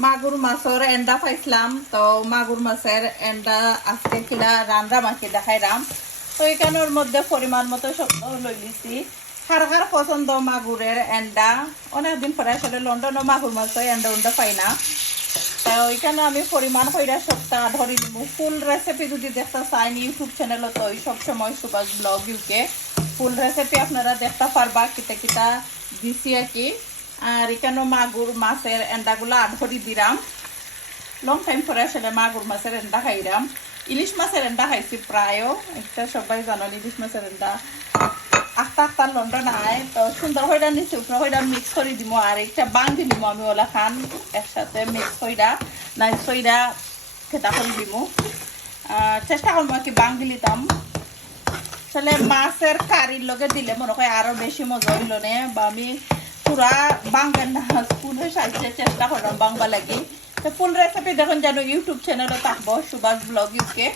মাগুর মাছের এন্ডা পাইছিলাম, তো মাগুর মাছের এন্ডা আজকে কিনা রান্না মাকে দেখাইলাম। তো এখানের মধ্যে পরিমাণ মতো শক্ত লই লিছি। কার কার পছন্দ মাগুরের এন্ডা? অনেকদিন পরে আসলে লন্ডনও মাগুর মাছের এন্ডা উন্ডা পাই না। তো ওইখানে আমি পরিমাণ কইরা সবটা ধরে দিব। ফুল রেসিপি যদি দেখতে চান ইউটিউব চ্যানেলে তো সবসময় Subhash blog UK full recipe আপনারা দেখতে পারবা কিতা কিতা দিছি আর কি। আর এখানে মাগুর মাছের এন্ডাগুলো ধরি দিলাম। লং টাইম পরে আসলে মাগুর মাছের এন্ডা খাইলাম। ইলিশ মাছের এন্ডা খাইছি প্রায়ও, একটা সবাই জানো ইলিশ মাছের এন্ডা আস্তা লন্ডন আয়। তো সুন্দর হইরা নিচে উপরে হইরা মিক্স করে দিব। আর একটা বাঙ্গি দিব আমি ওলা খান একসাথে মিক্স হইরা নাইস হইরা খেতা করে দিব। চেষ্টা করবো আর কি বাঙ্গি লিতাম। আসলে মাছের কারির লগে দিলে মনে হয় আরো বেশি মজা হইল নে, বা আমি পুরা বাঙ্গের না ফুল সাইজে চেষ্টা করলাম বাংবা লাগি। তো ফুল রেসিপি দেখুন যেন ইউটিউব চ্যানেলে থাকবো সুভাষ ব্লগ ইউকে।